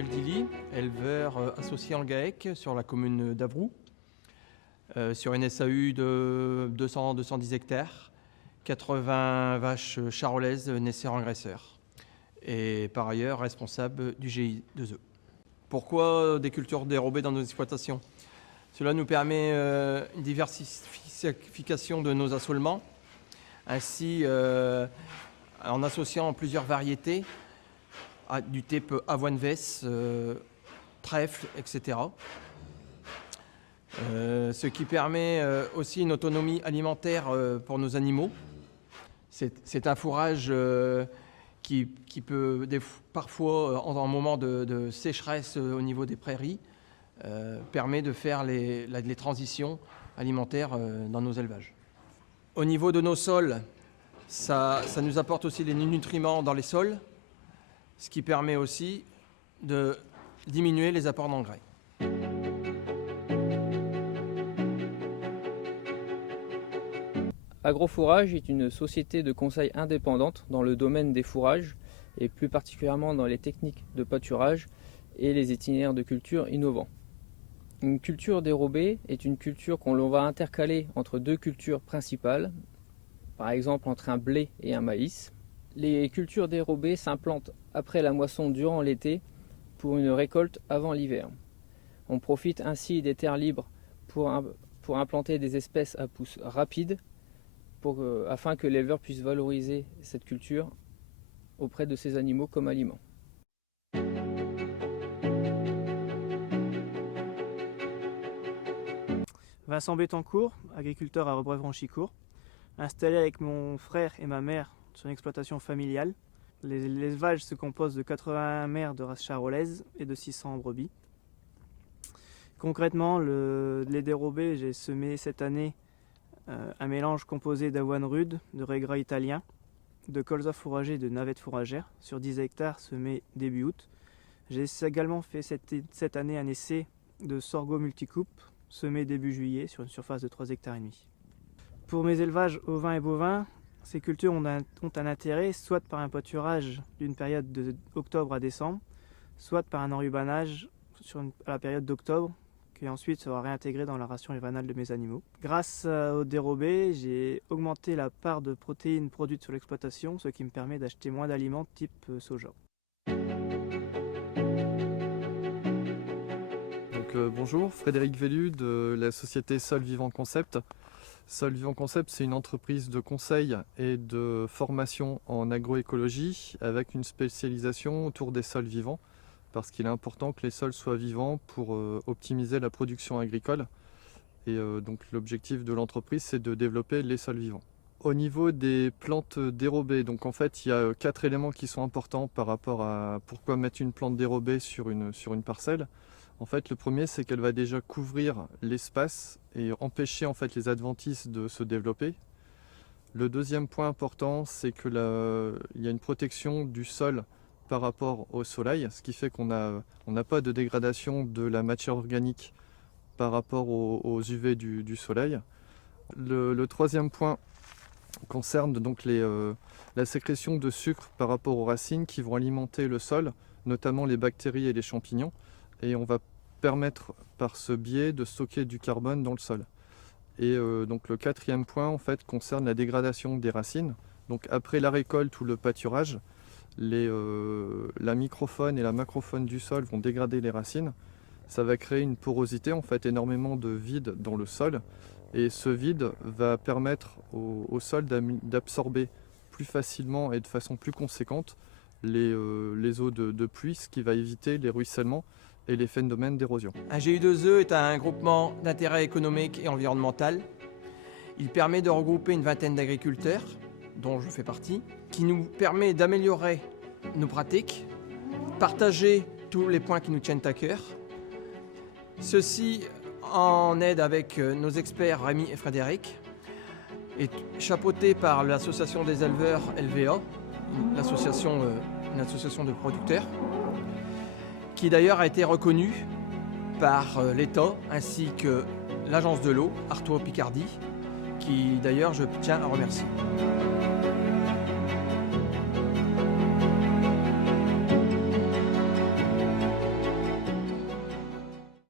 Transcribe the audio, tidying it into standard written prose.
Samuel Dilly, éleveur associé en GAEC sur la commune d'Avroux, sur une SAU de 200-210 hectares, 80 vaches charolaises naisseurs-engraisseurs et par ailleurs responsable du GI2E. Pourquoi des cultures dérobées dans nos exploitations? Cela nous permet une diversification de nos assolements, ainsi en associant plusieurs variétés du type avoine-vesse, trèfle, etc. Ce qui permet aussi une autonomie alimentaire pour nos animaux. C'est un fourrage qui peut parfois, en moment de sécheresse au niveau des prairies, permet de faire les transitions alimentaires dans nos élevages. Au niveau de nos sols, ça nous apporte aussi des nutriments dans les sols, ce qui permet aussi de diminuer les apports d'engrais. Agrofourage est une société de conseil indépendante dans le domaine des fourrages et plus particulièrement dans les techniques de pâturage et les itinéraires de culture innovants. Une culture dérobée est une culture qu'on va intercaler entre deux cultures principales, par exemple entre un blé et un maïs. Les cultures dérobées s'implantent après la moisson durant l'été pour une récolte avant l'hiver. On profite ainsi des terres libres pour implanter des espèces à pousses rapides afin que l'éleveur puisse valoriser cette culture auprès de ses animaux comme aliment. Vincent Bettencourt, agriculteur à Rebreuil-Franchicourt, installé avec mon frère et ma mère sur une exploitation familiale. L'élevage se compose de 80 mères de race charolaise et de 600 brebis. Concrètement, les dérobés, j'ai semé cette année un mélange composé d'avoine rude, de régras italien, de colza fourragé et de navette fourragère sur 10 hectares semés début août. J'ai également fait cette année un essai de sorgho multicoupe semé début juillet sur une surface de 3 hectares et demi. Pour mes élevages ovins et bovins, ces cultures ont un intérêt soit par un pâturage d'une période d'octobre à décembre, soit par un enrubanage à la période d'octobre, qui ensuite sera réintégré dans la ration hivernale de mes animaux. Grâce au dérobé, j'ai augmenté la part de protéines produites sur l'exploitation, ce qui me permet d'acheter moins d'aliments type soja. Bonjour, Frédéric Vellu de la société Sol Vivant Concept. Sol Vivant Concept, c'est une entreprise de conseil et de formation en agroécologie avec une spécialisation autour des sols vivants, parce qu'il est important que les sols soient vivants pour optimiser la production agricole. Et donc l'objectif de l'entreprise, c'est de développer les sols vivants. Au niveau des plantes dérobées, donc en fait, il y a 4 éléments qui sont importants par rapport à pourquoi mettre une plante dérobée sur une parcelle. En fait, le premier, c'est qu'elle va déjà couvrir l'espace et empêcher en fait les adventices de se développer. Le deuxième point important, c'est qu'il y a une protection du sol par rapport au soleil, ce qui fait qu'on n'a pas de dégradation de la matière organique par rapport aux UV du soleil. Le troisième point concerne donc la sécrétion de sucre par rapport aux racines qui vont alimenter le sol, notamment les bactéries et les champignons, et on va permettre par ce biais de stocker du carbone dans le sol. Et donc le quatrième point en fait concerne la dégradation des racines. Donc après la récolte ou le pâturage, la microfaune et la macrofaune du sol vont dégrader les racines. Ça va créer une porosité, en fait énormément de vide dans le sol. Et ce vide va permettre au sol d'absorber plus facilement et de façon plus conséquente les eaux de pluie, ce qui va éviter les ruissellements et les phénomènes d'érosion. Un GI2E est un groupement d'intérêt économique et environnemental. Il permet de regrouper une vingtaine d'agriculteurs, dont je fais partie, qui nous permet d'améliorer nos pratiques, partager tous les points qui nous tiennent à cœur. Ceci en aide avec nos experts Rémi et Frédéric, et chapeauté par l'association des éleveurs LVA, une association de producteurs, qui d'ailleurs a été reconnue par l'État ainsi que l'agence de l'eau, Artois Picardie, qui d'ailleurs je tiens à remercier.